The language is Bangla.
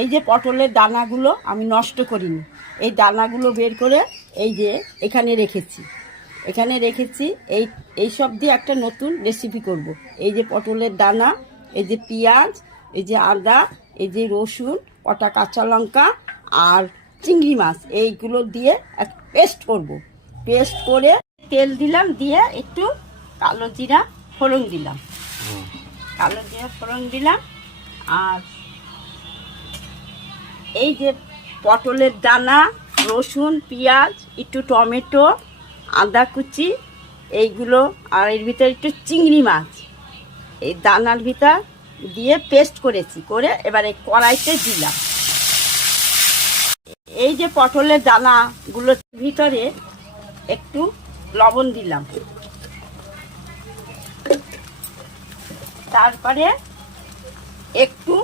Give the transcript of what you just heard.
এই যে পটলের দানাগুলো আমি নষ্ট করিনি, এই দানাগুলো বের করে এই যে এখানে রেখেছি, এই সব দিয়ে একটা নতুন রেসিপি করব। এই যে পটলের দানা, এই যে পেঁয়াজ, এই যে আদা, এই যে রসুন, কটা কাঁচা লঙ্কা আর চিংড়ি মাছ, এইগুলো দিয়ে এক পেস্ট করব। পেস্ট করে তেল দিলাম, দিয়ে একটু কালো জিরা ফোড়ন দিলাম, আর এই যে পটলের দানা, রসুন, পেঁয়াজ, একটু টমেটো, আদা কুচি, এইগুলো, আর এর ভিতরে একটু চিংড়ি মাছ এই দানার ভিতর দিয়ে পেস্ট করেছি, করে এবারে কড়াইতে দিলাম। এই যে পটলের দানাগুলোর ভিতরে একটু লবণ দিলাম, তারপরে একটু